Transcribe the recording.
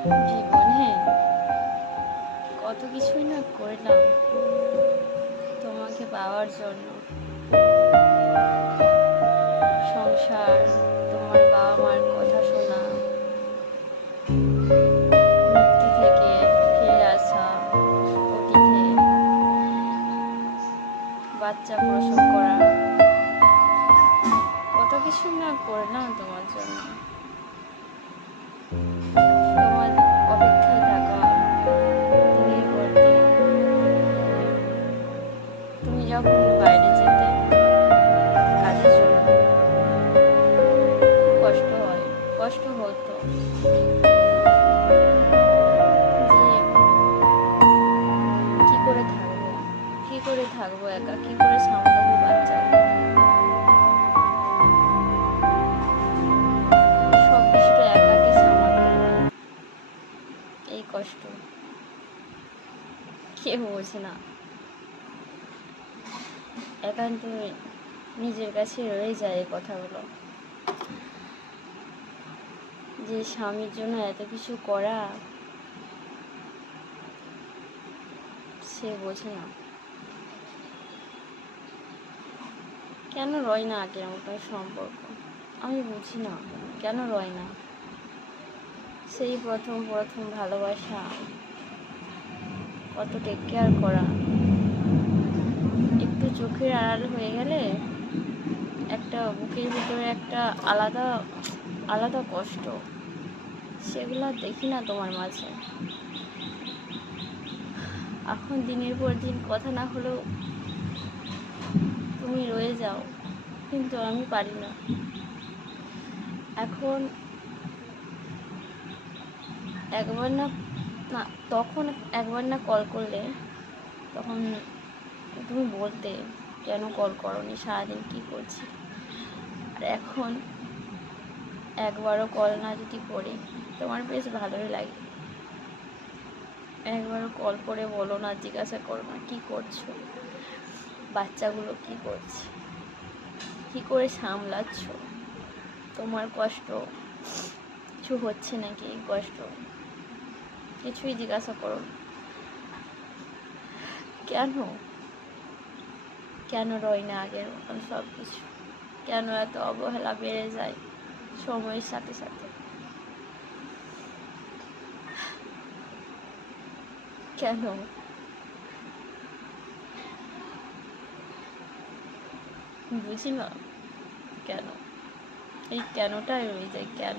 জীবনে কত কিছুই না করলাম তোমাকে পাওয়ার জন্য। সংসার, তোমার বাবা মার কথা শোনা, মৃত্যু থেকে ফিরে আসা, অতীতে বাচ্চা প্রসব করা, কত কিছুই না করলাম তোমার জন্য। তোমার অপেক্ষায় থাকা, তুমি বলতে তুমি যখন বাইরে যেতে কাজের জন্য, কষ্ট হয়, কষ্ট হতো যে কি করে থাকবো, কি করে থাকবো একা, কি করে সামলাবো বাচ্চাগুলো। সব কিছুটা একাকে সামলানো, এই কষ্ট কেউ বোঝে না। একান্ত নিজের কাছে রয়ে যায় এই কথাগুলো, যে স্বামীর জন্য এত কিছু করা সে বোঝে না। কেন রয় না আগের মতো সম্পর্ক, আমি বুঝি না কেন রয় না। সেই প্রথম প্রথম ভালোবাসা, কত টেক কেয়ার করা, একটু চোখের আড়াল হয়ে গেলে একটা বুকের ভিতরে একটা আলাদা আলাদা কষ্ট, সেগুলো দেখি না তোমার মাঝে। এখন দিনের পর দিন কথা না হলেও তুমি রয়ে যাও, কিন্তু আমি পারি না। এখন একবার না, না তখন একবার না কল করলে তখন তুমি বলতে কেন কল করোনি, সারাদিন কী করছি। আর এখন একবারও কল না যদি করি তোমার বেশ ভালোই লাগে। একবারও কল করে বলো না, জিজ্ঞাসা করো না কী করছো, বাচ্চাগুলো কী করছে, কী করে সামলাচ্ছ, তোমার কষ্ট কিছু হচ্ছে নাকি, এই কষ্ট কিছুই জিজ্ঞাসা করো না। কেন কেন রয় না আগের মতন সব কিছু, কেন এত অবহেলা বেড়ে যায় সময়ের সাথে সাথে, কেন বুঝি না। কেন এই কেনটাই রয়ে যায়, কেন।